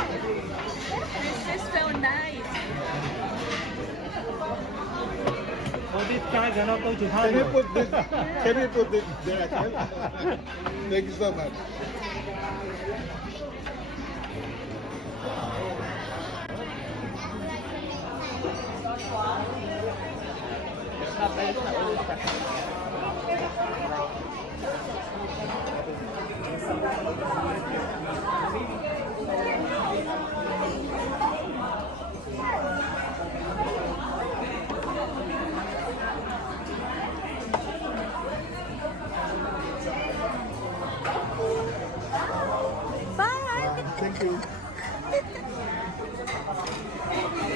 This is so nice. Oh, this guy cannot go to Can you Hamburg. put this? Can you put this there as well? Thank you so much. Bye. Thank you.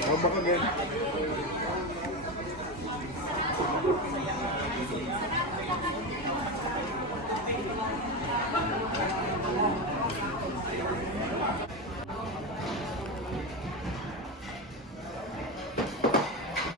Come back again.